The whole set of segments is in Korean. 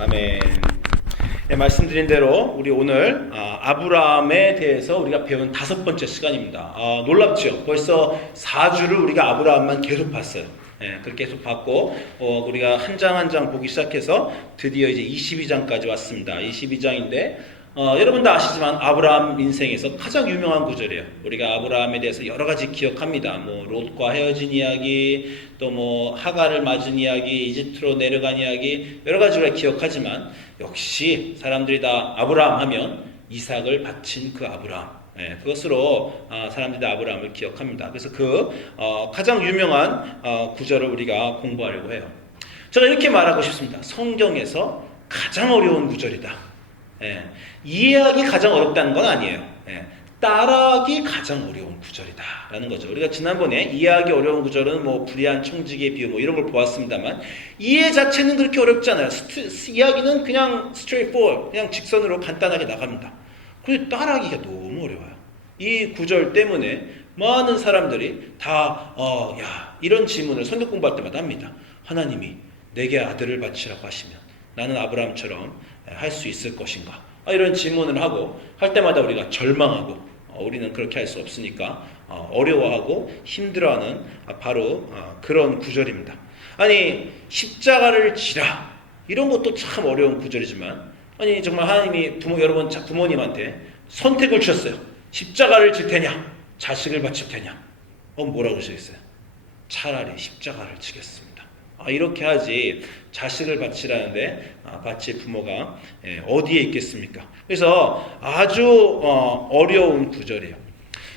아멘. 네, 말씀드린 대로 우리 오늘 아브라함에 대해서 우리가 배운 5번째 시간입니다. 놀랍죠? 벌써 4주를 우리가 아브라함만 계속 봤어요. 그렇게 계속 봤고 우리가 한 장 한 장 보기 시작해서 드디어 이제 22장까지 왔습니다. 22장인데 여러분 다 아시지만 아브라함 인생에서 가장 유명한 구절이에요. 우리가 아브라함에 대해서 여러 가지 기억합니다. 뭐 롯과 헤어진 이야기, 또 뭐 하갈을 맞은 이야기, 이집트로 내려간 이야기, 여러 가지를 기억하지만 역시 사람들이 다 아브라함 하면 이삭을 바친 그 아브라함, 그것으로 사람들이 다 아브라함을 기억합니다. 그래서 그 가장 유명한 구절을 우리가 공부하려고 해요. 제가 이렇게 말하고 싶습니다. 성경에서 가장 어려운 구절이다. 이해하기 가장 어렵다는 건 아니에요. 따라하기 가장 어려운 구절이다라는 거죠. 우리가 지난번에 이해하기 어려운 구절은 뭐 불의한 청지기의 비유 뭐 이런 걸 보았습니다만 이해 자체는 그렇게 어렵지 않아요. 이야기는 그냥 straightforward, 그냥 직선으로 간단하게 나갑니다. 그런데 따라하기가 너무 어려워요. 이 구절 때문에 많은 사람들이 다 이런 질문을 성경 공부할 때마다 합니다. 하나님이 내게 아들을 바치라고 하시면 나는 아브라함처럼 할 수 있을 것인가? 이런 질문을 하고 할 때마다 우리가 절망하고 우리는 그렇게 할 수 없으니까 어려워하고 힘들어하는 바로 그런 구절입니다. 아니 십자가를 지라 이런 것도 참 어려운 구절이지만 아니 정말 하나님이 여러분 부모님한테 선택을 주셨어요. 십자가를 질 테냐 자식을 바칠 테냐 뭐라고 그러시겠어요? 차라리 십자가를 지겠습니다. 이렇게 하지 자식을 바치라는데 바칠 부모가 어디에 있겠습니까? 그래서 아주 어려운 구절이에요.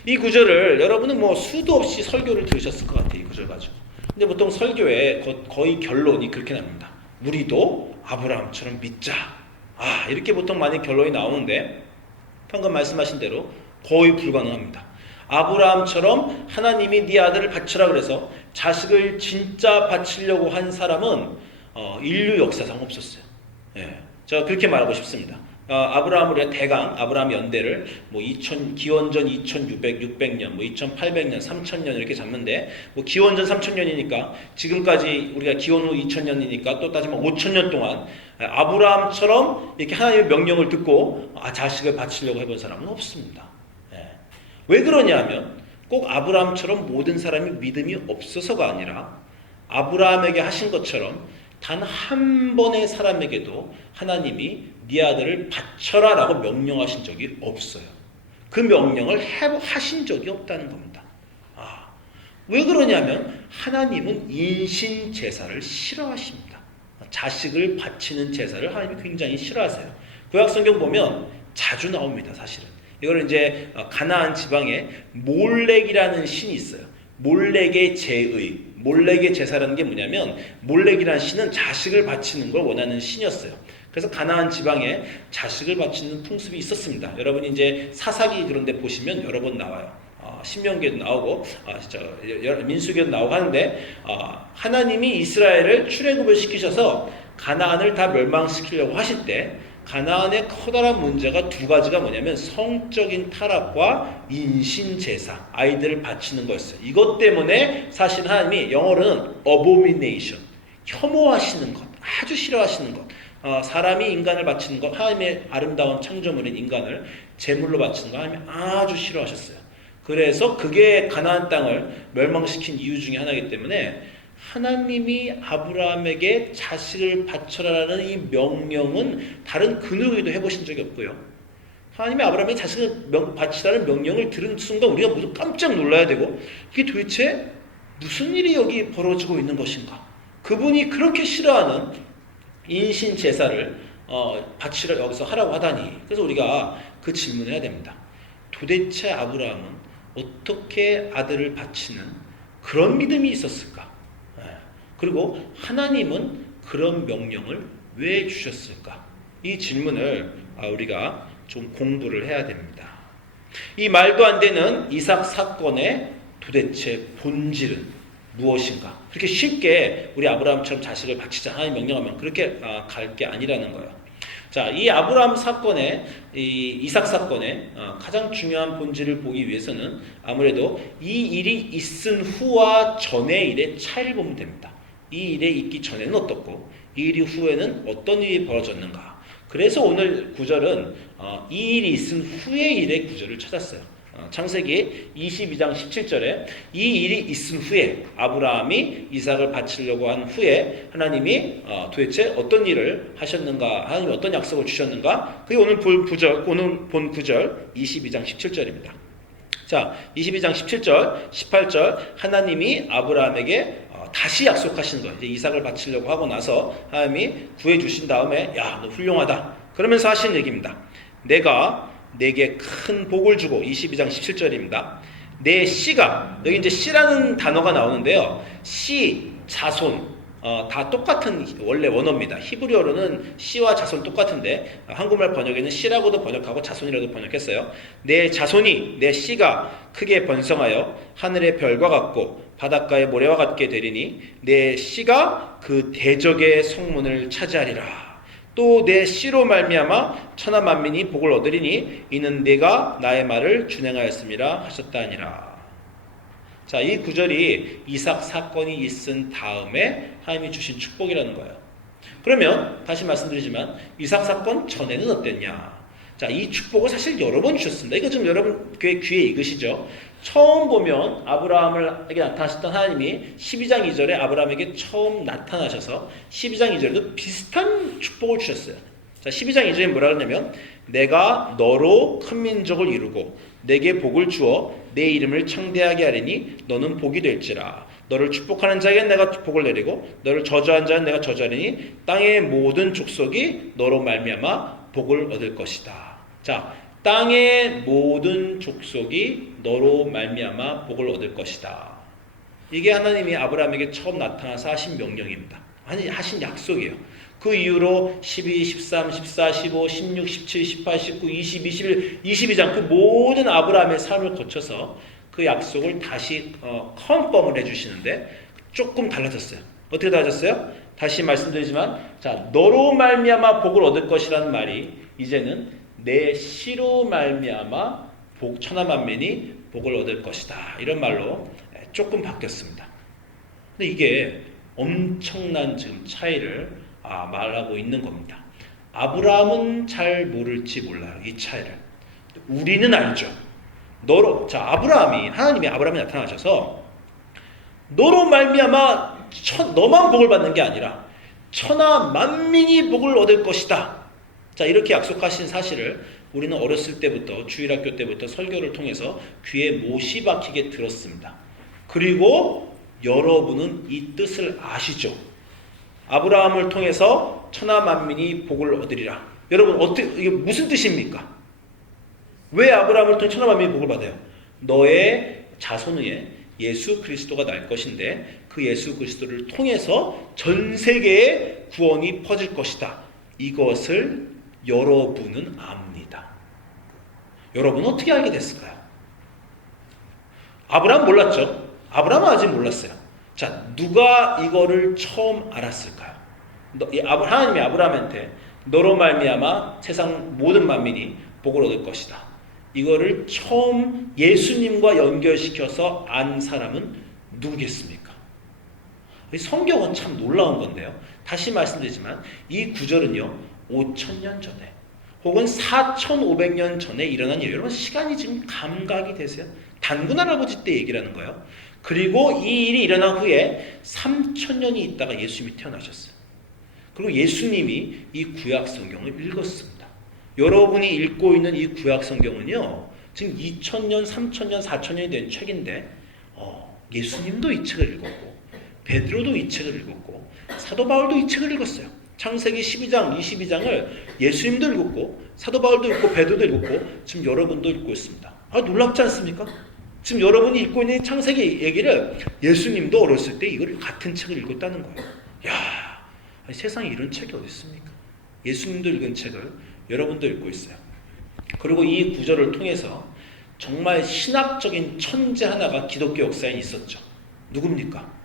이 구절을 여러분은 뭐 수도 없이 설교를 들으셨을 것 같아요. 이 구절 가지고. 근데 보통 설교에 거의 결론이 그렇게 납니다. 우리도 아브라함처럼 믿자. 이렇게 보통 많이 결론이 나오는데 방금 말씀하신 대로 거의 불가능합니다. 아브라함처럼 하나님이 네 아들을 바치라 그래서 자식을 진짜 바치려고 한 사람은 인류 역사상 없었어요. 제가 그렇게 말하고 싶습니다. 아브라함 우리가 대강 아브라함 연대를 뭐 기원전 2600년, 뭐 2800년, 3000년 이렇게 잡는데 뭐 기원전 3000년이니까 지금까지 우리가 기원 후 2000년이니까 또 따지면 5000년 동안 아브라함처럼 이렇게 하나님의 명령을 듣고 자식을 바치려고 해본 사람은 없습니다. 왜 그러냐면 꼭 아브라함처럼 모든 사람이 믿음이 없어서가 아니라 아브라함에게 하신 것처럼 단 한 번의 사람에게도 하나님이 네 아들을 바쳐라 라고 명령하신 적이 없어요. 그 명령을 하신 적이 없다는 겁니다. 왜 그러냐면 하나님은 인신 제사를 싫어하십니다. 자식을 바치는 제사를 하나님이 굉장히 싫어하세요. 구약 성경 보면 자주 나옵니다. 사실은. 이거는 이제 가나안 지방에 몰렉이라는 신이 있어요. 몰렉의 제의, 몰렉의 제사라는 게 뭐냐면 몰렉이라는 신은 자식을 바치는 걸 원하는 신이었어요. 그래서 가나안 지방에 자식을 바치는 풍습이 있었습니다. 여러분이 이제 사사기 그런 데 보시면 여러 번 나와요. 신명기에도 나오고 민수기에도 나오고 하는데 하나님이 이스라엘을 출애굽을 시키셔서 가나안을 다 멸망시키려고 하실 때 가나안의 커다란 문제가 두 가지가 뭐냐면 성적인 타락과 인신제사, 아이들을 바치는 거였어요. 이것 때문에 사실 하나님이 영어로는 abomination, 혐오하시는 것, 아주 싫어하시는 것, 사람이 인간을 바치는 것, 하나님의 아름다운 창조물인 인간을 제물로 바치는 거 하나님이 아주 싫어하셨어요. 그래서 그게 가나안 땅을 멸망시킨 이유 중에 하나이기 때문에 하나님이 아브라함에게 자식을 바쳐라라는 이 명령은 다른 그 누구에도 해보신 적이 없고요. 하나님이 아브라함에게 자식을 바치라는 명령을 들은 순간 우리가 모두 깜짝 놀라야 되고 이게 도대체 무슨 일이 여기 벌어지고 있는 것인가? 그분이 그렇게 싫어하는 인신 제사를 바치라 여기서 하라고 하다니. 그래서 우리가 그 질문을 해야 됩니다. 도대체 아브라함은 어떻게 아들을 바치는 그런 믿음이 있었을까? 그리고 하나님은 그런 명령을 왜 주셨을까? 이 질문을 우리가 좀 공부를 해야 됩니다. 이 말도 안 되는 이삭 사건의 도대체 본질은 무엇인가? 그렇게 쉽게 우리 아브라함처럼 자식을 바치자 하나님 명령하면 그렇게 갈 게 아니라는 거예요. 자, 이 아브라함 사건의 이 이삭 사건의 가장 중요한 본질을 보기 위해서는 아무래도 이 일이 있은 후와 전의 일의 차이를 보면 됩니다. 이 일에 있기 전에는 어떻고 이 일 후에는 어떤 일이 벌어졌는가. 그래서 오늘 구절은 이 일이 있은 후의 일의 구절을 찾았어요. 창세기 22장 17절에 이 일이 있은 후에 아브라함이 이삭을 바치려고 한 후에 하나님이 도대체 어떤 일을 하셨는가, 하나님이 어떤 약속을 주셨는가, 그게 오늘 본 구절 22장 17절입니다. 자, 22장 17절, 18절 하나님이 아브라함에게 다시 약속하시는 거예요. 이제 이삭을 바치려고 하고 나서 하나님이 구해주신 다음에 야, 너 훌륭하다. 그러면서 하신 얘기입니다. 내가 내게 큰 복을 주고 22장 17절입니다. 내 씨가, 여기 이제 씨라는 단어가 나오는데요. 씨, 자손 다 똑같은 원래 원어입니다. 히브리어로는 씨와 자손 똑같은데 한국말 번역에는 씨라고도 번역하고 자손이라도 번역했어요. 내 자손이, 내 씨가 크게 번성하여 하늘의 별과 같고 바닷가의 모래와 같게 되리니 내 씨가 그 대적의 성문을 차지하리라. 또 내 씨로 말미암아 천하 만민이 복을 얻으리니 이는 내가 나의 말을 준행하였음이라 하셨다니라. 자, 이 구절이 이삭 사건이 있은 다음에 하나님이 주신 축복이라는 거예요. 그러면 다시 말씀드리지만 이삭 사건 전에는 어땠냐? 자, 이 축복을 사실 여러 번 주셨습니다. 이거 좀 여러분 귀에 익으시죠? 처음 보면 아브라함에게 나타나셨던 하나님이 12장 2절에 아브라함에게 처음 나타나셔서 12장 2절에도 비슷한 축복을 주셨어요. 자, 12장 2절에 뭐라 그러냐면 내가 너로 큰 민족을 이루고 내게 복을 주어 내 이름을 창대하게 하리니 너는 복이 될지라. 너를 축복하는 자에게 내가 복을 내리고 너를 저주하는 자는 내가 저주하리니 땅의 모든 족속이 너로 말미암아 복을 얻을 것이다. 자, 땅의 모든 족속이 너로 말미암아 복을 얻을 것이다. 이게 하나님이 아브라함에게 처음 나타나서 하신 명령입니다. 아니, 하신 약속이에요. 그 이후로 12, 13, 14, 15, 16, 17, 18, 19, 20, 21, 22장 그 모든 아브라함의 삶을 거쳐서 그 약속을 다시 컨펌을 해주시는데 조금 달라졌어요. 어떻게 달라졌어요? 다시 말씀드리지만 자, 너로 말미암아 복을 얻을 것이라는 말이 이제는 내 씨로 말미암아 천하 만민이 복을 얻을 것이다. 이런 말로 조금 바뀌었습니다. 근데 이게 엄청난 지금 차이를 말하고 있는 겁니다. 아브라함은 잘 모를지 몰라요. 이 차이를. 우리는 알죠. 하나님이 아브라함에 나타나셔서 너로 말미암아 너만 복을 받는 게 아니라 천하 만민이 복을 얻을 것이다. 자, 이렇게 약속하신 사실을 우리는 어렸을 때부터 주일학교 때부터 설교를 통해서 귀에 못이 박히게 들었습니다. 그리고 여러분은 이 뜻을 아시죠? 아브라함을 통해서 천하 만민이 복을 얻으리라. 여러분 이게 무슨 뜻입니까? 왜 아브라함을 통해 천하 만민이 복을 받아요? 너의 자손 위에 예수 그리스도가 날 것인데 그 예수 그리스도를 통해서 전 세계에 구원이 퍼질 것이다. 이것을 여러분은 압니다. 여러분은 어떻게 알게 됐을까요? 아브라함 몰랐죠? 아브라함은 아직 몰랐어요. 자, 누가 이거를 처음 알았을까요? 하나님이 아브라함한테 너로 말미암아 세상 모든 만민이 복을 얻을 것이다. 이거를 처음 예수님과 연결시켜서 안 사람은 누구겠습니까? 성경은 참 놀라운 건데요. 다시 말씀드리지만 이 구절은요. 5,000년 전에 혹은 4,500년 전에 일어난 일. 여러분 시간이 지금 감각이 되세요? 단군 할아버지 때 얘기를 하는 거예요. 그리고 이 일이 일어난 후에 3,000년이 있다가 예수님이 태어나셨어요. 그리고 예수님이 이 구약 성경을 읽었습니다. 여러분이 읽고 있는 이 구약 성경은요. 지금 2,000년, 3,000년, 4,000년이 된 책인데 예수님도 이 책을 읽었고 베드로도 이 책을 읽었고 사도 바울도 이 책을 읽었어요. 창세기 12장, 22장을 예수님도 읽었고 사도 바울도 읽고 베드로도 읽었고 지금 여러분도 읽고 있습니다. 놀랍지 않습니까? 지금 여러분이 읽고 있는 창세기 얘기를 예수님도 어렸을 때 이걸 같은 책을 읽었다는 거예요. 아니, 세상에 이런 책이 어디 있습니까? 예수님도 읽은 책을 여러분도 읽고 있어요. 그리고 이 구절을 통해서 정말 신학적인 천재 하나가 기독교 역사에 있었죠. 누굽니까?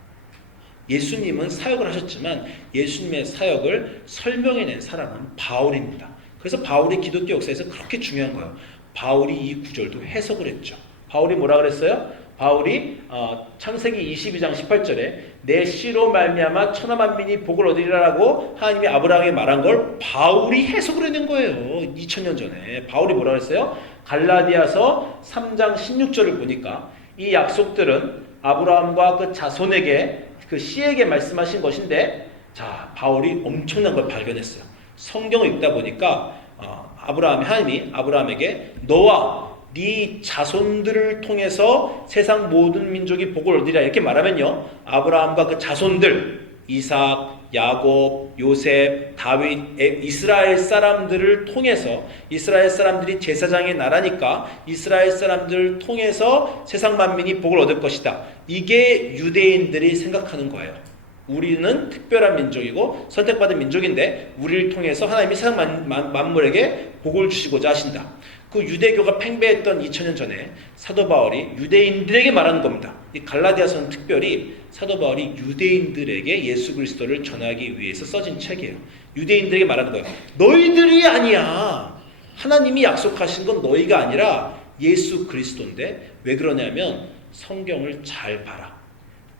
예수님은 사역을 하셨지만 예수님의 사역을 설명해낸 사람은 바울입니다. 그래서 바울이 기독교 역사에서 그렇게 중요한 거예요. 바울이 이 구절도 해석을 했죠. 바울이 뭐라 그랬어요? 바울이 창세기 22장 18절에 내 씨로 말미암아 천하 만민이 복을 얻으리라고 하나님이 아브라함에게 말한 걸 바울이 해석을 해낸 거예요. 2000년 전에. 바울이 뭐라고 했어요? 갈라디아서 3장 16절을 보니까 이 약속들은 아브라함과 그 자손에게 그 씨에게 말씀하신 것인데, 자, 바울이 엄청난 걸 발견했어요. 성경을 읽다 보니까 하나님이 아브라함에게 너와 네 자손들을 통해서 세상 모든 민족이 복을 얻으리라 이렇게 말하면요, 아브라함과 그 자손들 이삭, 야곱, 요셉, 다윗, 이스라엘 사람들을 통해서, 이스라엘 사람들이 제사장의 나라니까 이스라엘 사람들을 통해서 세상 만민이 복을 얻을 것이다. 이게 유대인들이 생각하는 거예요. 우리는 특별한 민족이고 선택받은 민족인데 우리를 통해서 하나님이 세상 만물에게 복을 주시고자 하신다. 그 유대교가 팽배했던 2000년 전에 사도 바울이 유대인들에게 말하는 겁니다. 이 갈라디아서는 특별히 사도 바울이 유대인들에게 예수 그리스도를 전하기 위해서 써진 책이에요. 유대인들에게 말하는 거예요. 너희들이 아니야. 하나님이 약속하신 건 너희가 아니라 예수 그리스도인데, 왜 그러냐면 성경을 잘 봐라.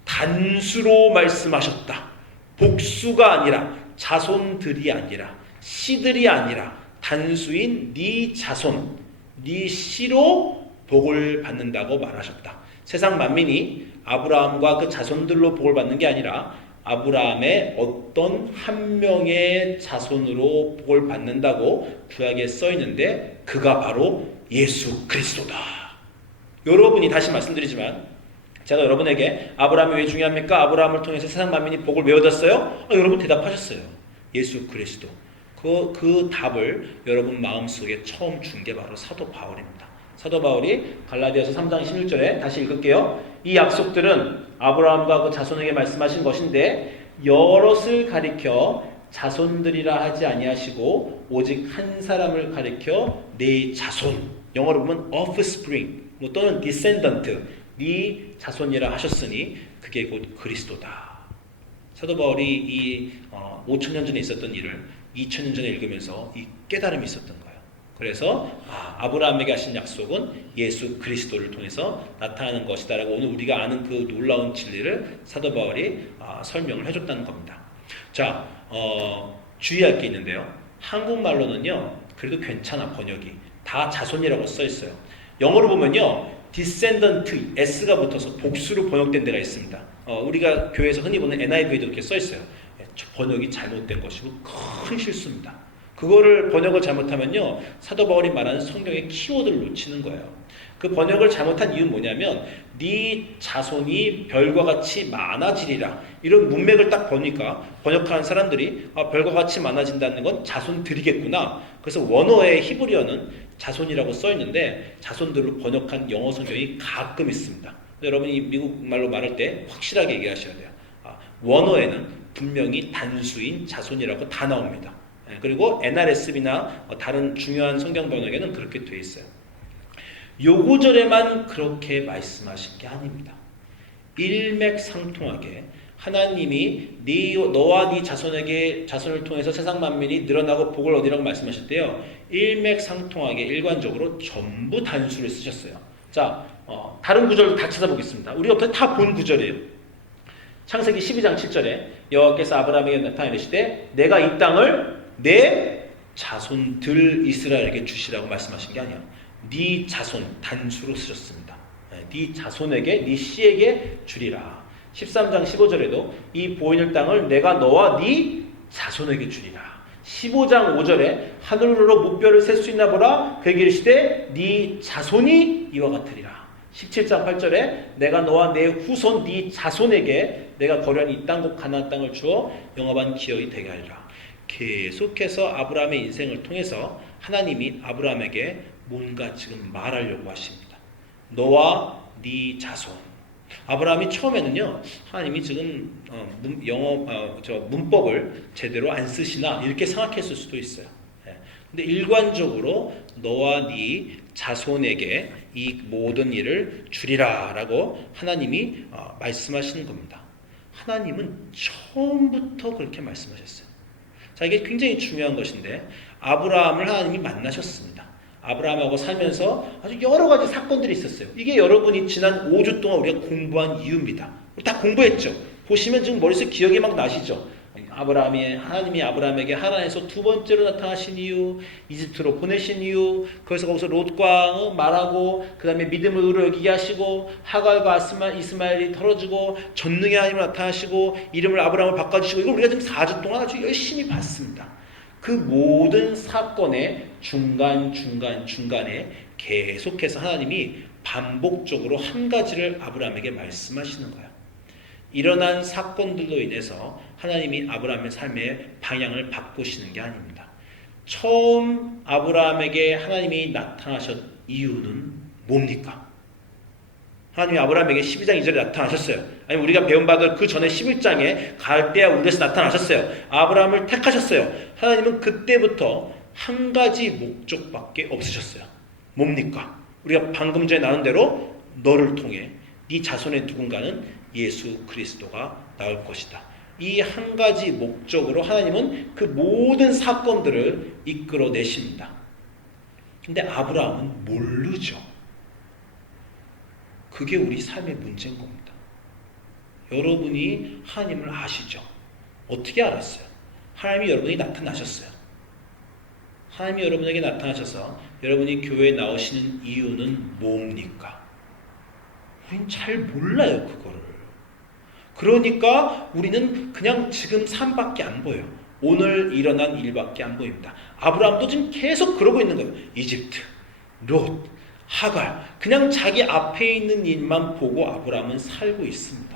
단수로 말씀하셨다. 복수가 아니라, 자손들이 아니라, 씨들이 아니라 단수인 네 자손, 네 씨로 복을 받는다고 말하셨다. 세상 만민이 아브라함과 그 자손들로 복을 받는 게 아니라 아브라함의 어떤 한 명의 자손으로 복을 받는다고 구약에 써 있는데, 그가 바로 예수 그리스도다. 여러분이, 다시 말씀드리지만 제가 여러분에게 아브라함이 왜 중요합니까? 아브라함을 통해서 세상 만민이 복을 왜 얻었어요? 여러분 대답하셨어요. 예수 그리스도. 그 답을 여러분 마음속에 처음 준 게 바로 사도 바울입니다. 사도 바울이 갈라디아서 3장 16절에 다시 읽을게요. 이 약속들은 아브라함과 그 자손에게 말씀하신 것인데 여럿을 가리켜 자손들이라 하지 아니하시고 오직 한 사람을 가리켜 네 자손, 영어로 보면 offspring 또는 descendant, 네 자손이라 하셨으니 그게 곧 그리스도다. 사도 바울이 이 5000년 전에 있었던 일을 2000년 전에 읽으면서 이 깨달음이 있었던 거예요. 그래서 아브라함에게 하신 약속은 예수 그리스도를 통해서 나타나는 것이다라고 오늘 우리가 아는 그 놀라운 진리를 사도 바울이 설명을 해줬다는 겁니다. 자, 주의할 게 있는데요. 한국말로는요, 그래도 괜찮아. 번역이 다 자손이라고 써 있어요. 영어로 보면요, descendant, s가 붙어서 복수로 번역된 데가 있습니다. 우리가 교회에서 흔히 보는 NIV에도 이렇게 써 있어요. 번역이 잘못된 것이고 큰 실수입니다. 그거를 번역을 잘못하면요, 사도 바울이 말하는 성경의 키워드를 놓치는 거예요. 그 번역을 잘못한 이유는 뭐냐면 네 자손이 별과 같이 많아지리라, 이런 문맥을 딱 보니까 번역하는 사람들이 별과 같이 많아진다는 건 자손들이겠구나. 그래서 원어의 히브리어는 자손이라고 써 있는데 자손들로 번역한 영어 성경이 가끔 있습니다. 여러분이 미국 말로 말할 때 확실하게 얘기하셔야 돼요. 원어에는 분명히 단수인 자손이라고 다 나옵니다. 그리고 NRSV나 다른 중요한 성경 번역에는 그렇게 돼 있어요. 요 구절에만 그렇게 말씀하신 게 아닙니다. 일맥상통하게 하나님이 너와 네 자손을 통해서 세상 만민이 늘어나고 복을 얻으라고 말씀하셨대요. 일맥상통하게 일관적으로 전부 단수를 쓰셨어요. 자, 다른 구절도 다 찾아보겠습니다. 우리가 다 본 구절이에요. 창세기 12장 7절에 여호와께서 아브라함에게 나타나 이르시되 내가 이 땅을 내 자손들 이스라엘에게 주시라고 말씀하신 게 아니야. 네 자손, 단수로 쓰셨습니다. 네 자손에게, 네 씨에게 주리라. 13장 15절에도 이 보이는 땅을 내가 너와 네 자손에게 주리라. 15장 5절에 하늘로 무뼈를 셀 수 있나 보라. 그에게 이르시되 네 자손이 이와 같으리라. 17장 8절에 내가 너와 내 후손 네 자손에게 내가 거류한 이 땅 곧 가나안 땅을 주어 영원한 기업이 되게 하리라. 계속해서 아브라함의 인생을 통해서 하나님이 아브라함에게 뭔가 지금 말하려고 하십니다. 너와 네 자손. 아브라함이 처음에는요, 하나님이 지금 문법을 제대로 안 쓰시나 이렇게 생각했을 수도 있어요. 근데 일관적으로 너와 네 자손에게 이 모든 일을 주리라라고 하나님이 말씀하시는 겁니다. 하나님은 처음부터 그렇게 말씀하셨어요. 자, 이게 굉장히 중요한 것인데 아브라함을 하나님이 만나셨습니다. 아브라함하고 살면서 아주 여러 가지 사건들이 있었어요. 이게 여러분이 지난 5주 동안 우리가 공부한 이유입니다. 다 공부했죠. 보시면 지금 머릿속에 기억이 막 나시죠. 하나님이 아브라함에게 하란에서 두 번째로 나타나신 이유, 이집트로 보내신 이유, 거기서 롯과 말하고, 그 다음에 믿음을 여기게 하시고, 하갈과 이스마엘이 털어주고, 전능의 하나님을 나타나시고, 이름을 아브라함을 바꿔주시고, 이걸 우리가 지금 4주 동안 아주 열심히 봤습니다. 그 모든 사건의 중간에 계속해서 하나님이 반복적으로 한 가지를 아브라함에게 말씀하시는 거예요. 일어난 사건들로 인해서 하나님이 아브라함의 삶의 방향을 바꾸시는 게 아닙니다. 처음 아브라함에게 하나님이 나타나신 이유는 뭡니까? 하나님이 아브라함에게 12장 2절에 나타나셨어요. 아니 우리가 배움받을 그 전에 11장에 갈대아 우르에서 나타나셨어요. 아브라함을 택하셨어요. 하나님은 그때부터 한 가지 목적밖에 없으셨어요. 뭡니까? 우리가 방금 전에 나눈 대로 너를 통해 네 자손의 누군가는 예수 그리스도가 나올 것이다. 이 한 가지 목적으로 하나님은 그 모든 사건들을 이끌어내십니다. 근데 아브라함은 모르죠. 그게 우리 삶의 문제인 겁니다. 여러분이 하나님을 아시죠? 어떻게 알았어요? 하나님이 여러분에게 나타나셨어요. 하나님이 여러분에게 나타나셔서 여러분이 교회에 나오시는 이유는 뭡니까? 우린 잘 몰라요, 그거를. 그러니까 우리는 그냥 지금 삶밖에 안 보여요. 오늘 일어난 일밖에 안 보입니다. 아브라함도 지금 계속 그러고 있는 거예요. 이집트, 롯, 하갈, 그냥 자기 앞에 있는 일만 보고 아브라함은 살고 있습니다.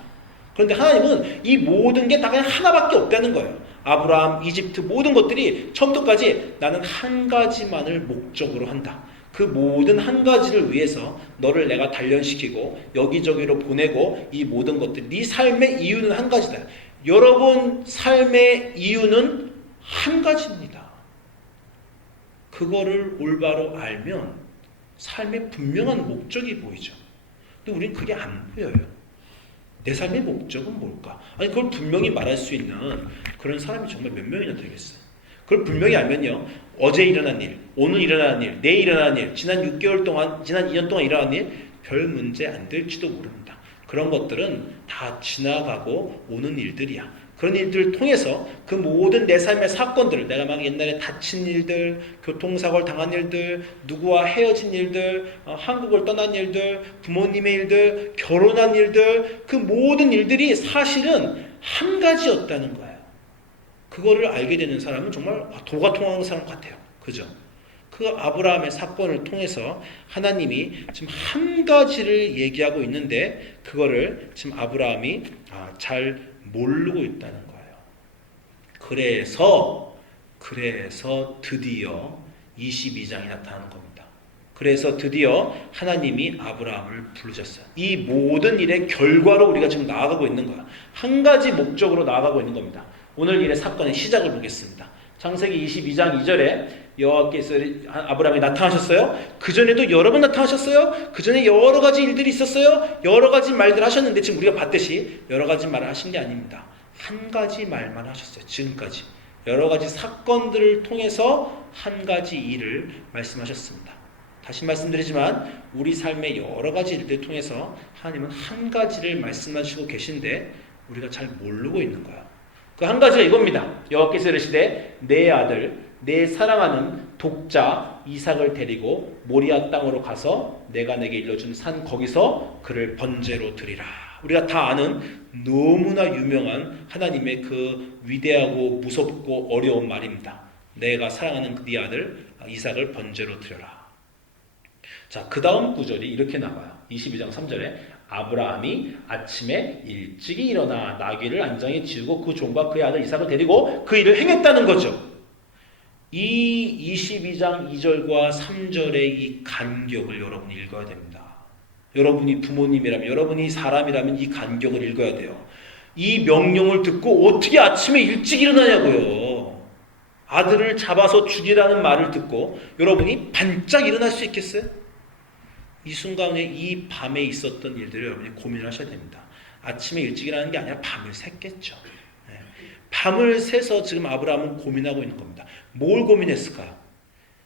그런데 하나님은 이 모든 게 다 그냥 하나밖에 없다는 거예요. 아브라함, 이집트 모든 것들이 처음부터까지 나는 한 가지만을 목적으로 한다. 그 모든 한 가지를 위해서 너를 내가 단련시키고 여기저기로 보내고 이 모든 것들, 네 삶의 이유는 한 가지다. 여러분 삶의 이유는 한 가지입니다. 그거를 올바로 알면 삶의 분명한 목적이 보이죠. 근데 우리는 그게 안 보여요. 내 삶의 목적은 뭘까? 아니 그걸 분명히 말할 수 있는 그런 사람이 정말 몇 명이나 되겠어요. 그걸 분명히 알면요. 어제 일어난 일, 오늘 일어난 일, 내일 일어난 일, 지난 6개월 동안, 지난 2년 동안 일어난 일, 별 문제 안 될지도 모릅니다. 그런 것들은 다 지나가고 오는 일들이야. 그런 일들을 통해서 그 모든 내 삶의 사건들을, 내가 막 옛날에 다친 일들, 교통사고를 당한 일들, 누구와 헤어진 일들, 한국을 떠난 일들, 부모님의 일들, 결혼한 일들, 그 모든 일들이 사실은 한 가지였다는 거예요. 그거를 알게 되는 사람은 정말 도가 통하는 사람 같아요. 그죠? 그 아브라함의 사건을 통해서 하나님이 지금 한 가지를 얘기하고 있는데 그거를 지금 아브라함이 잘 모르고 있다는 거예요. 그래서 드디어 22장이 나타나는 겁니다. 그래서 드디어 하나님이 아브라함을 부르셨어요. 이 모든 일의 결과로 우리가 지금 나아가고 있는 거야. 한 가지 목적으로 나아가고 있는 겁니다. 오늘 일의 사건의 시작을 보겠습니다. 창세기 22장 2절에 여호와께서 아브라함에 나타나셨어요. 그전에도 여러 번 나타나셨어요. 그전에 여러 가지 일들이 있었어요. 여러 가지 말들 하셨는데 지금 우리가 봤듯이 여러 가지 말을 하신 게 아닙니다. 한 가지 말만 하셨어요. 지금까지. 여러 가지 사건들을 통해서 한 가지 일을 말씀하셨습니다. 다시 말씀드리지만 우리 삶의 여러 가지 일들을 통해서 하나님은 한 가지를 말씀하시고 계신데 우리가 잘 모르고 있는 거야. 그 한 가지가 이겁니다. 여호와께서 이르시되 내 아들 내 사랑하는 독자 이삭을 데리고 모리아 땅으로 가서 내가 내게 일러준 산 거기서 그를 번제로 드리라. 우리가 다 아는 너무나 유명한 하나님의 그 위대하고 무섭고 어려운 말입니다. 내가 사랑하는 네 아들 이삭을 번제로 드려라. 자, 그 다음 구절이 이렇게 나와요. 22장 3절에 아브라함이 아침에 일찍이 일어나 나귀를 안장에 지우고 그 종과 그의 아들 이삭을 데리고 그 일을 행했다는 거죠. 이 22장 2절과 3절의 이 간격을 여러분이 읽어야 됩니다. 여러분이 부모님이라면, 여러분이 사람이라면 이 간격을 읽어야 돼요. 이 명령을 듣고 어떻게 아침에 일찍 일어나냐고요. 아들을 잡아서 죽이라는 말을 듣고 여러분이 반짝 일어날 수 있겠어요? 이 순간에 이 밤에 있었던 일들을 여러분이 고민을 하셔야 됩니다. 아침에 일찍 일어나는 게 아니라 밤을 샜겠죠. 밤을 새서 지금 아브라함은 고민하고 있는 겁니다. 뭘 고민했을까요?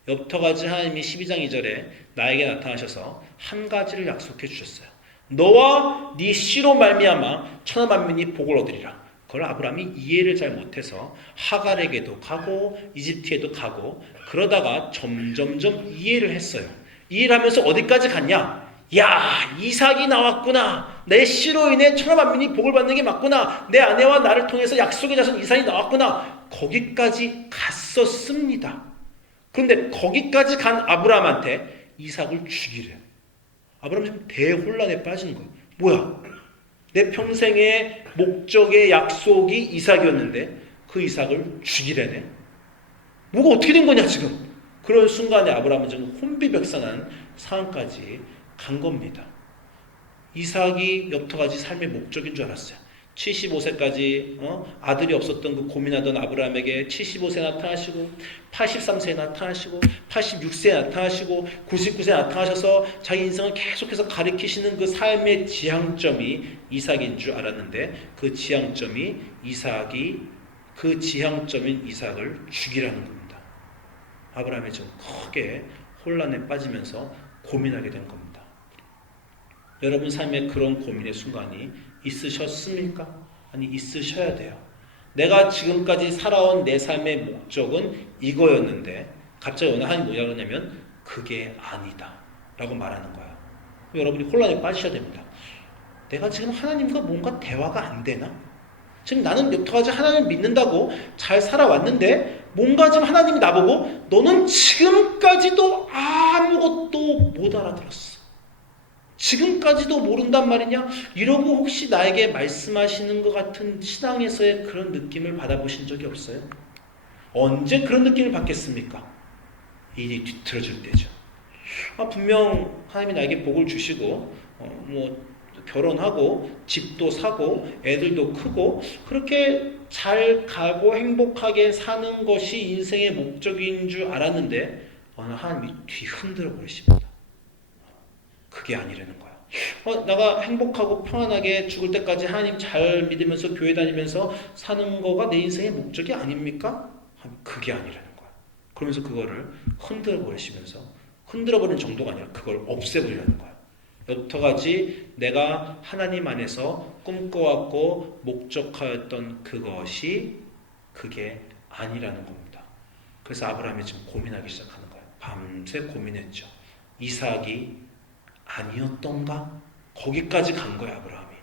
여터가지 하나님이 12장 2절에 나에게 나타나셔서 한 가지를 약속해 주셨어요. 너와 네 씨로 말미암아 천하 만민이 복을 얻으리라. 그걸 아브라함이 이해를 잘 못해서 하갈에게도 가고 이집트에도 가고 그러다가 점점점 이해를 했어요. 이해를 하면서 어디까지 갔냐? 야, 이삭이 나왔구나. 내 씨로 인해 천하 만민이 복을 받는 게 맞구나. 내 아내와 나를 통해서 약속의 자손 이삭이 나왔구나. 거기까지 갔었습니다. 그런데 거기까지 간 아브라함한테 이삭을 죽이래요. 아브라함이 지금 대혼란에 빠지는 거예요. 뭐야? 내 평생의 목적의 약속이 이삭이었는데 그 이삭을 죽이래네. 뭐가 어떻게 된 거냐 지금. 그런 순간에 아브라함은 지금 혼비백산한 상황까지 간 겁니다. 이삭이 여태까지 삶의 목적인 줄 알았어요. 75세까지 아들이 없었던 그 고민하던 아브라함에게 75세 나타나시고 83세에 나타나시고 86세에 나타나시고 99세에 나타나셔서 자기 인생을 계속해서 가리키시는 그 삶의 지향점이 이삭인 줄 알았는데 그 지향점인 이삭을 죽이라는 겁니다. 아브라함이 좀 크게 혼란에 빠지면서 고민하게 된 겁니다. 여러분 삶에 그런 고민의 순간이 있으셨습니까? 아니 있으셔야 돼요. 내가 지금까지 살아온 내 삶의 목적은 이거였는데 갑자기 어느 하나님 뭐라 그러냐면 그게 아니다 라고 말하는 거예요. 여러분이 혼란에 빠지셔야 됩니다. 내가 지금 하나님과 뭔가 대화가 안 되나? 지금 나는 여태까지 하나님을 믿는다고 잘 살아왔는데 뭔가 지금 하나님이 나보고 너는 지금까지도 아무것도 못 알아들었어. 지금까지도 모른단 말이냐? 이러고 혹시 나에게 말씀하시는 것 같은 신앙에서의 그런 느낌을 받아보신 적이 없어요? 언제 그런 느낌을 받겠습니까? 일이 뒤틀어질 때죠. 분명 하나님이 나에게 복을 주시고 결혼하고 집도 사고 애들도 크고 그렇게 잘 가고 행복하게 사는 것이 인생의 목적인 줄 알았는데 어느 하나님이 뒤흔들어 버리십니다. 그게 아니라는 거야. 내가 행복하고 평안하게 죽을 때까지 하나님 잘 믿으면서 교회 다니면서 사는 거가 내 인생의 목적이 아닙니까? 그게 아니라는 거야. 그러면서 그거를 흔들어 버리시면서 흔들어 버리는 정도가 아니라 그걸 없애버리라는 거야. 여태까지 내가 하나님 안에서 꿈꿔왔고 목적하였던 그것이 그게 아니라는 겁니다. 그래서 아브라함이 지금 고민하기 시작하는 거예요. 밤새 고민했죠. 이삭이 아니었던가? 거기까지 간 거야 아브라함이.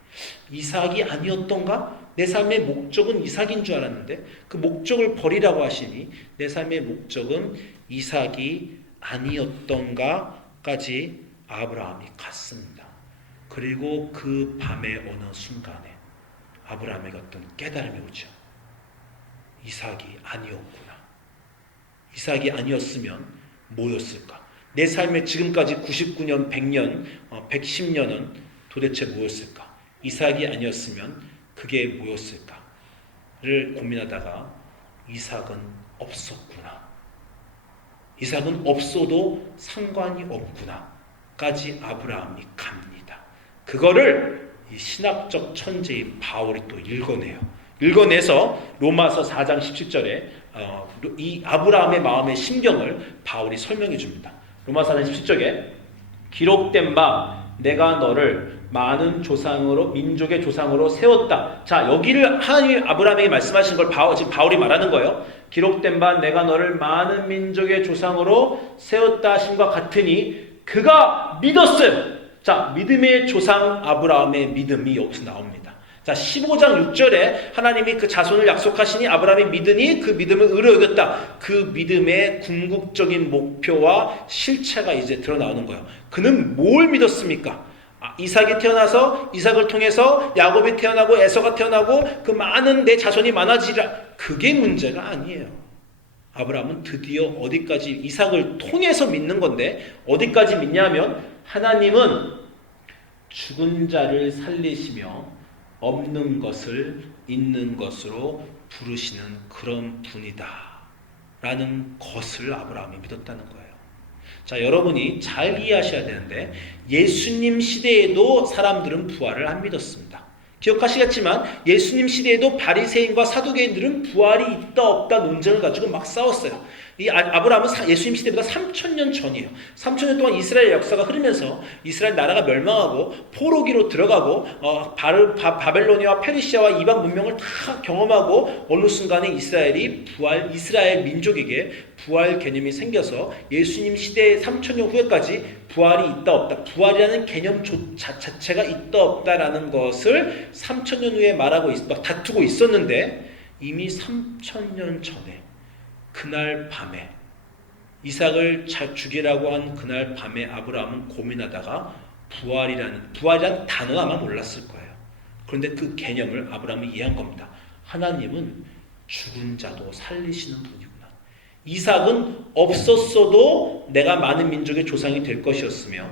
이삭이 아니었던가? 내 삶의 목적은 이삭인 줄 알았는데 그 목적을 버리라고 하시니 내 삶의 목적은 이삭이 아니었던가까지 아브라함이 갔습니다. 그리고 그 밤의 어느 순간에 아브라함에게 어떤 깨달음이 오죠. 이삭이 아니었구나. 이삭이 아니었으면 뭐였을까? 내 삶의 지금까지 99년, 100년, 110년은 도대체 뭐였을까? 이삭이 아니었으면 그게 뭐였을까를 고민하다가 이삭은 없었구나. 이삭은 없어도 상관이 없구나. 까지 아브라함이 갑니다. 그거를 이 신학적 천재인 바울이 또 읽어내서 로마서 4장 17절에 이 아브라함의 마음의 심경을 바울이 설명해 줍니다. 로마서 4장 17절에 기록된 바 내가 너를 많은 조상으로 민족의 조상으로 세웠다. 자, 여기를 하나님이 아브라함에게 말씀하신 걸 지금 바울이 말하는 거예요. 기록된 바 내가 너를 많은 민족의 조상으로 세웠다 하심과 같으니 그가 믿었어요. 자, 믿음의 조상 아브라함의 믿음이 여기서 나옵니다. 자, 15장 6절에 하나님이 그 자손을 약속하시니 아브라함이 믿으니 그 믿음을 의로 여겼다. 그 믿음의 궁극적인 목표와 실체가 이제 드러나오는 거예요. 그는 뭘 믿었습니까? 이삭이 태어나서 이삭을 통해서 야곱이 태어나고 에서가 태어나고 그 많은 내 자손이 많아지리라. 그게 문제가 아니에요. 아브라함은 드디어 어디까지 이삭을 통해서 믿는 건데 어디까지 믿냐면 하나님은 죽은 자를 살리시며 없는 것을 있는 것으로 부르시는 그런 분이다 라는 것을 아브라함이 믿었다는 거예요. 자, 여러분이 잘 이해하셔야 되는데 예수님 시대에도 사람들은 부활을 안 믿었습니다. 기억하시겠지만 예수님 시대에도 바리새인과 사두개인들은 부활이 있다 없다 논쟁을 가지고 막 싸웠어요. 이 아브라함은 예수님 시대보다 3,000년 전이에요. 3,000년 동안 이스라엘 역사가 흐르면서 이스라엘 나라가 멸망하고 포로기로 들어가고 바벨로니아와 페르시아와 이방 문명을 다 경험하고 어느 순간에 이스라엘 민족에게 부활 개념이 생겨서 예수님 시대 3,000년 후에까지 부활이 있다 없다, 부활이라는 개념 자체가 있다 없다라는 것을 3,000년 후에 다투고 있었는데, 이미 3,000년 전에 그날 밤에 이삭을 죽이라고 한 그날 밤에 아브라함은 고민하다가 부활이라는 단어는 아마 몰랐을 거예요. 그런데 그 개념을 아브라함이 이해한 겁니다. 하나님은 죽은 자도 살리시는 분이구나. 이삭은 없었어도 내가 많은 민족의 조상이 될 것이었으며,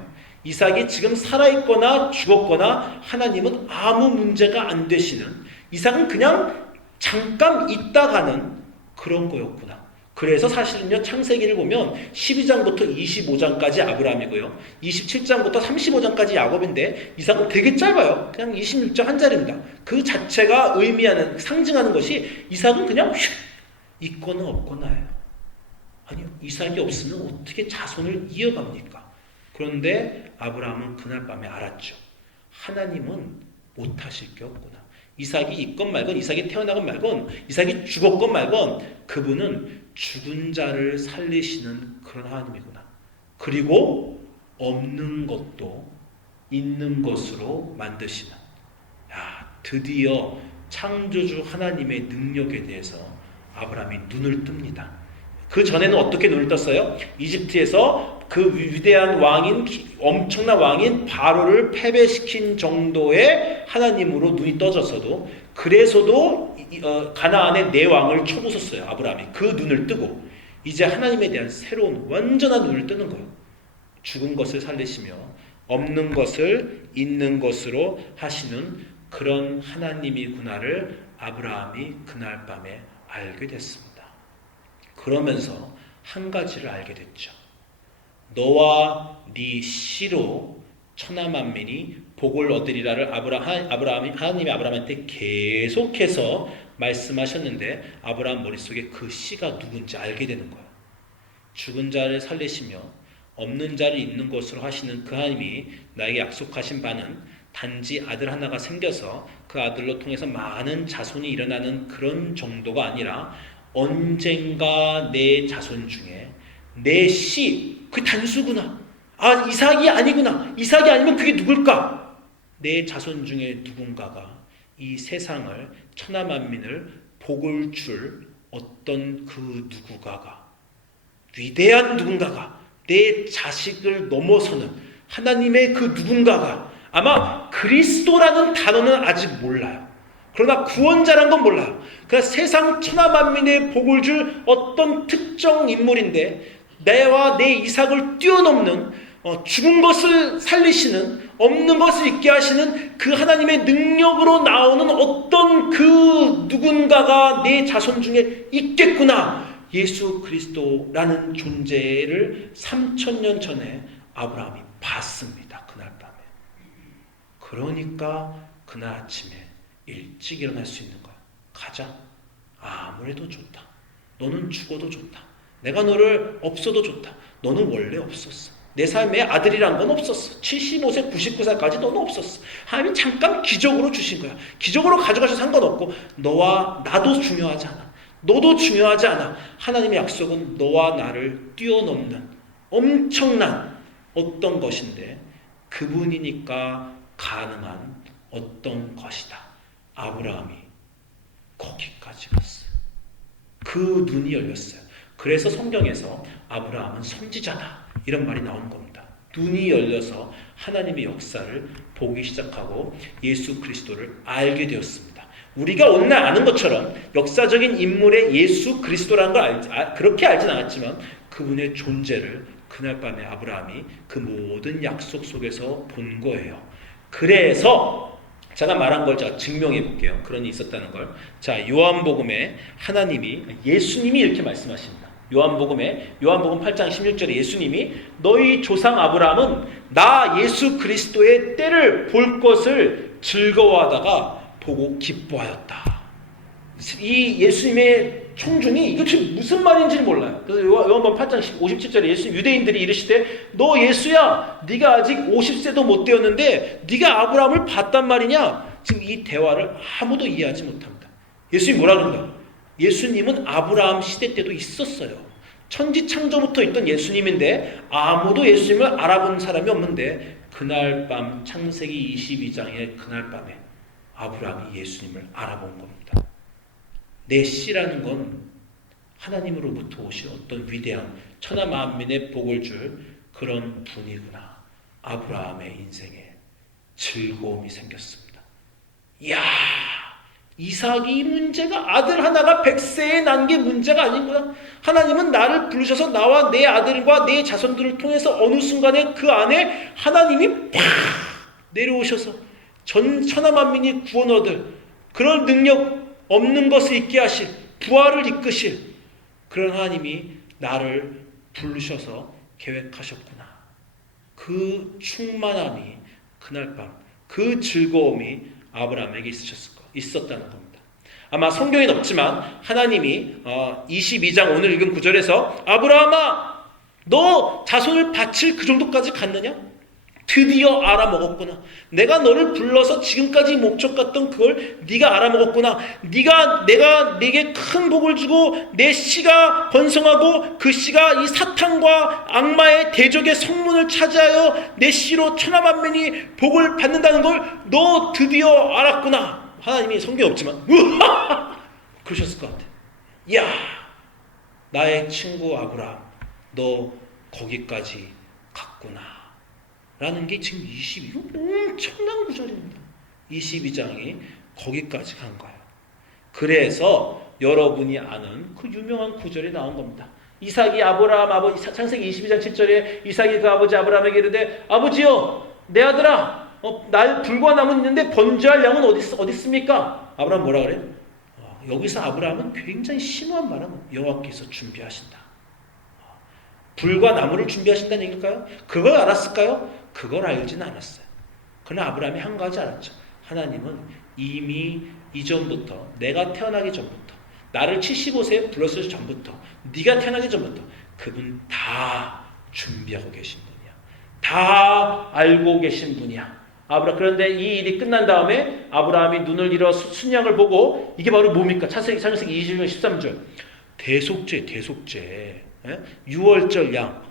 이삭이 지금 살아있거나 죽었거나 하나님은 아무 문제가 안 되시는, 이삭은 그냥 잠깐 있다가는 그런 거였구나. 그래서 사실은요, 창세기를 보면 12장부터 25장까지 아브라함이고요, 27장부터 35장까지 야곱인데, 이삭은 되게 짧아요. 그냥 26장 한 자리입니다. 그 자체가 상징하는 것이 이삭은 그냥 있거나 없거나예요. 아니요, 이삭이 없으면 어떻게 자손을 이어갑니까? 그런데 아브라함은 그날 밤에 알았죠. 하나님은 못하실 게 없구나. 이삭이 있건 말건, 이삭이 태어나건 말건, 이삭이 죽었건 말건, 그분은 죽은 자를 살리시는 그런 하나님이구나. 그리고 없는 것도 있는 것으로 만드시는, 드디어 창조주 하나님의 능력에 대해서 아브라함이 눈을 뜹니다. 그 전에는 어떻게 눈을 떴어요? 이집트에서 그 위대한 엄청난 왕인 바로를 패배시킨 정도의 하나님으로 눈이 떠졌어도, 그래서도 가나안의 내 왕을 쳐부쉈어요, 아브라함이. 그 눈을 뜨고 이제 하나님에 대한 새로운 완전한 눈을 뜨는 거예요. 죽은 것을 살리시며 없는 것을 있는 것으로 하시는 그런 하나님이구나를 아브라함이 그날 밤에 알게 됐습니다. 그러면서 한 가지를 알게 됐죠. 너와 네 씨로 천하 만민이 복을 얻으리라를 하나님이 아브라함한테 계속해서 말씀하셨는데, 아브라함 머릿속에 그 씨가 누군지 알게 되는 거예요. 죽은 자를 살리시며 없는 자를 있는 것으로 하시는 그 하나님이 나에게 약속하신 바는 단지 아들 하나가 생겨서 그 아들로 통해서 많은 자손이 일어나는 그런 정도가 아니라, 언젠가 내 자손 중에 내 씨, 그게 단수구나. 이삭이 아니구나. 이삭이 아니면 그게 누굴까? 내 자손 중에 누군가가 이 세상을, 천하 만민을 복을 줄 어떤 그 누군가가, 위대한 누군가가, 내 자식을 넘어서는 하나님의 그 누군가가, 아마 그리스도라는 단어는 아직 몰라요. 그러나 구원자란 건 몰라요. 그러니까 세상 천하 만민의 복을 줄 어떤 특정 인물인데, 내와 내 이삭을 뛰어넘는, 죽은 것을 살리시는, 없는 것을 있게 하시는 그 하나님의 능력으로 나오는 어떤 그 누군가가 내 자손 중에 있겠구나. 예수 그리스도라는 존재를 3,000년 전에 아브라함이 봤습니다. 그날 밤에. 그러니까 그날 아침에 일찍 일어날 수 있는 거야. 가자. 아무래도 좋다. 너는 죽어도 좋다. 내가 너를 없어도 좋다. 너는 원래 없었어. 내 삶에 아들이란 건 없었어. 75세, 99세까지 너는 없었어. 하나님이 잠깐 기적으로 주신 거야. 기적으로 가져가셔도 상관없고, 너와 나도 중요하지 않아. 너도 중요하지 않아. 하나님의 약속은 너와 나를 뛰어넘는 엄청난 어떤 것인데, 그분이니까 가능한 어떤 것이다. 아브라함이 거기까지 갔어요. 그 눈이 열렸어요. 그래서 성경에서 아브라함은 선지자다, 이런 말이 나오는 겁니다. 눈이 열려서 하나님의 역사를 보기 시작하고 예수 그리스도를 알게 되었습니다. 우리가 오늘날 아는 것처럼 역사적인 인물의 예수 그리스도라는 걸 그렇게 알진 않았지만, 그분의 존재를 그날 밤에 아브라함이 그 모든 약속 속에서 본 거예요. 그래서 제가 말한 걸 제가 증명해 볼게요. 그런 일이 있었다는 걸. 자, 요한복음에 예수님이 이렇게 말씀하십니다. 요한복음 8장 16절에 예수님이 너희 조상 아브라함은 나 예수 그리스도의 때를 볼 것을 즐거워하다가 보고 기뻐하였다. 이 예수님의 청중이 이거 지금 무슨 말인지는 몰라요. 그래서 요한복음 8장 57절에 예수 유대인들이 이르시되 너 예수야 네가 아직 50세도 못 되었는데 네가 아브라함을 봤단 말이냐. 지금 이 대화를 아무도 이해하지 못합니다. 예수님이 뭐라 그런가? 예수님은 아브라함 시대 때도 있었어요. 천지창조부터 있던 예수님인데 아무도 예수님을 알아본 사람이 없는데 그날 밤 창세기 22장의 그날 밤에 아브라함이 예수님을 알아본 겁니다. 메시라는 건 하나님으로부터 오신 어떤 위대한 천하 만민의 복을 줄 그런 분이구나. 아브라함의 인생에 즐거움이 생겼습니다. 이야, 이삭이 문제가 아들 하나가 100세에 난 게 문제가 아닌구나. 하나님은 나를 부르셔서 나와 내 아들과 내 자손들을 통해서 어느 순간에 그 안에 하나님이 팍 내려오셔서 전 천하 만민이 구원 얻을 그런 능력 없는 것을 있게 하실 부활을 이끄실 그런 하나님이 나를 부르셔서 계획하셨구나. 그 충만함이 그날 밤 그 즐거움이 아브라함에게 있었다는 겁니다. 아마 성경에는 없지만 하나님이 22장 오늘 읽은 구절에서 아브라함아 너 자손을 바칠 그 정도까지 갔느냐? 드디어 알아먹었구나. 내가 너를 불러서 지금까지 목적 같던 그걸 네가 알아먹었구나. 내가 네게 큰 복을 주고 내 씨가 번성하고 그 씨가 이 사탄과 악마의 대적의 성문을 차지하여 내 씨로 천하 만민이 복을 받는다는 걸 너 드디어 알았구나. 하나님이 성경에 없지만 우와! 그러셨을 것 같아. 야, 나의 친구 아브라함, 너 거기까지 갔구나. 라는 게 지금 22장 엄청난 구절입니다. 22장이 거기까지 간 거예요. 그래서 여러분이 아는 그 유명한 구절이 나온 겁니다. 이삭이 아브라함 아버지 창세기 22장 7절에 이삭이 그 아버지 아브라함에게 이르되 아버지여 내 아들아 날 불과 나무 있는데 번제할 양은 어디 있습니까? 아브라함 뭐라 그래? 여기서 아브라함은 굉장히 심오한 말은 여호와께서 준비하신다. 불과 나무를 준비하신다는 얘기일까요? 그걸 알았을까요? 그걸 알지는 않았어요. 그러나 아브라함이 한 가지 알았죠. 하나님은 이미 이전부터 내가 태어나기 전부터 나를 75세에 불렀을 전부터 네가 태어나기 전부터 그분 다 준비하고 계신 분이야. 다 알고 계신 분이야. 그런데 이 일이 끝난 다음에 아브라함이 눈을 일어 순양을 보고 이게 바로 뭡니까? 창세기 20장 13절 대속죄 유월절 양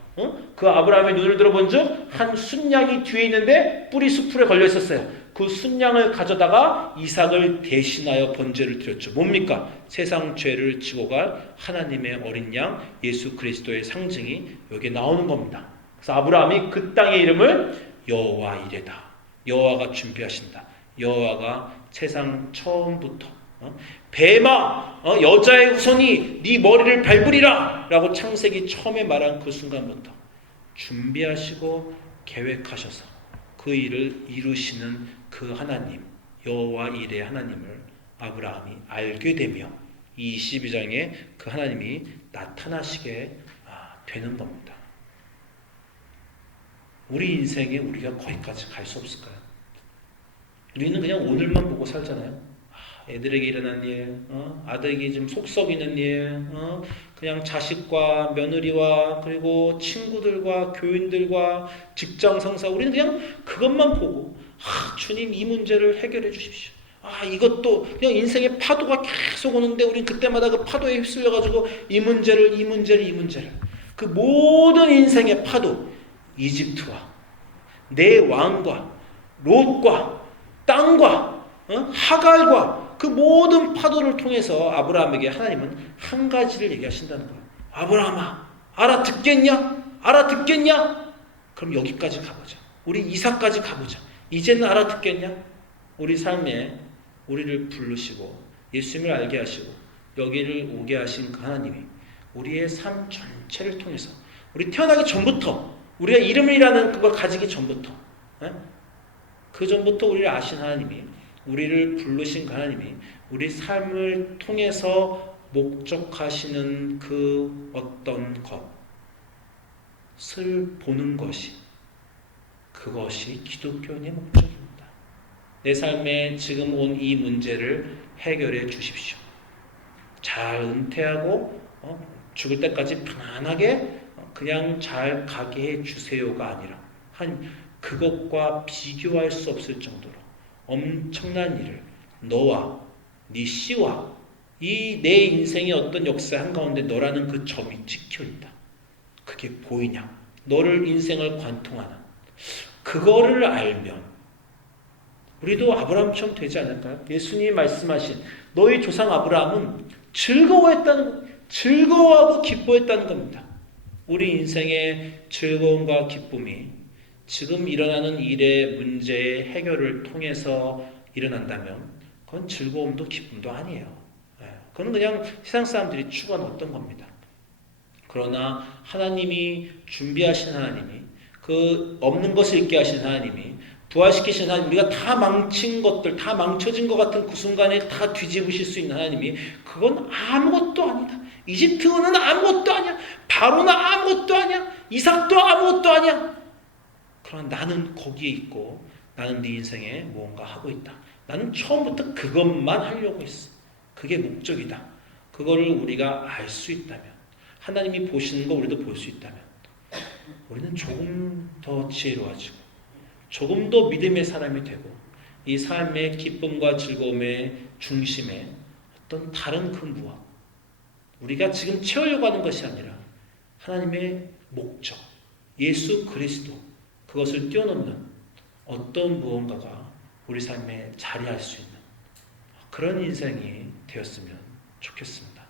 그 아브라함의 눈을 들어본 즉 한 순양이 뒤에 있는데 뿌리 수풀에 걸려 있었어요. 그 순양을 가져다가 이삭을 대신하여 번제를 드렸죠. 뭡니까? 세상 죄를 지고 갈 하나님의 어린 양 예수 그리스도의 상징이 여기에 나오는 겁니다. 그래서 아브라함이 그 땅의 이름을 여호와 이레다. 여호와가 준비하신다. 여호와가 세상 처음부터 뱀아 여자의 후손이 네 머리를 밟으리라 라고 창세기 처음에 말한 그 순간부터 준비하시고 계획하셔서 그 일을 이루시는 그 하나님 여호와 이레 하나님을 아브라함이 알게 되며 이 22장에 그 하나님이 나타나시게 되는 겁니다. 우리 인생에 우리가 거기까지 갈 수 없을까요? 우리는 그냥 오늘만 보고 살잖아요. 애들에게 일어난 일, 아들에게 좀 속 썩이는 일, 그냥 자식과 며느리와 그리고 친구들과 교인들과 직장 상사 우리는 그냥 그것만 보고 주님 이 문제를 해결해 주십시오. 이것도 그냥 인생의 파도가 계속 오는데 우리는 그때마다 그 파도에 휩쓸려가지고 이 문제를 그 모든 인생의 파도 이집트와 내 왕과 롯과 땅과 하갈과 그 모든 파도를 통해서 아브라함에게 하나님은 한 가지를 얘기하신다는 거예요. 아브라함아, 알아듣겠냐? 그럼 여기까지 가보자. 우리 이삭까지 가보자. 이제는 알아듣겠냐? 우리 삶에 우리를 부르시고 예수님을 알게 하시고 여기를 오게 하신 그 하나님이 우리의 삶 전체를 통해서 우리 태어나기 전부터 우리가 이름이라는 그걸 가지기 전부터 그 전부터 우리를 아신 하나님이 우리를 부르신 그 하나님이 우리 삶을 통해서 목적하시는 그 어떤 것을 보는 것이 그것이 기독교인의 목적입니다. 내 삶에 지금 온 이 문제를 해결해 주십시오. 잘 은퇴하고 죽을 때까지 편안하게 그냥 잘 가게 해 주세요가 아니라 그것과 비교할 수 없을 정도로 엄청난 일을 너와 네 씨와 이 내 인생의 어떤 역사 한가운데 너라는 그 점이 찍혀있다. 그게 보이냐? 너를 인생을 관통하는 그거를 알면 우리도 아브라함처럼 되지 않을까요? 예수님이 말씀하신 너희 조상 아브라함은 즐거워하고 기뻐했다는 겁니다. 우리 인생의 즐거움과 기쁨이 지금 일어나는 일의 문제의 해결을 통해서 일어난다면 그건 즐거움도 기쁨도 아니에요. 그건 그냥 세상 사람들이 추구하는 어떤 겁니다. 그러나 하나님이 준비하신 하나님이 그 없는 것을 있게 하신 하나님이 부활시키신 하나님, 우리가 다 망친 것들, 다 망쳐진 것 같은 그 순간에 다 뒤집으실 수 있는 하나님이 그건 아무것도 아니다. 이집트는 아무것도 아니야. 바로는 아무것도 아니야. 이삭도 아무것도 아니야. 그러나 나는 거기에 있고 나는 네 인생에 무언가 하고 있다. 나는 처음부터 그것만 하려고 했어. 그게 목적이다. 그거를 우리가 알 수 있다면 하나님이 보시는 거 우리도 볼 수 있다면 우리는 조금 더 지혜로워지고 조금 더 믿음의 사람이 되고 이 삶의 기쁨과 즐거움의 중심에 어떤 다른 그 무엇 우리가 지금 채우려고 하는 것이 아니라 하나님의 목적 예수 그리스도 그것을 뛰어넘는 어떤 무언가가 우리 삶에 자리할 수 있는 그런 인생이 되었으면 좋겠습니다.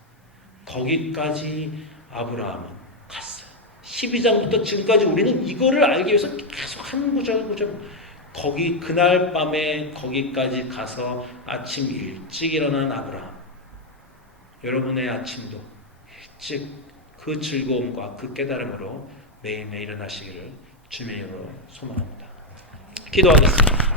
거기까지 아브라함은 갔어요. 12장부터 지금까지 우리는 이거를 알기 위해서 계속 한 구절 거기 그날 밤에 거기까지 가서 아침 일찍 일어난 아브라함. 여러분의 아침도 일찍 그 즐거움과 그 깨달음으로 매일매일 일어나시기를 주님의 이름으로 소망합니다. 기도하겠습니다.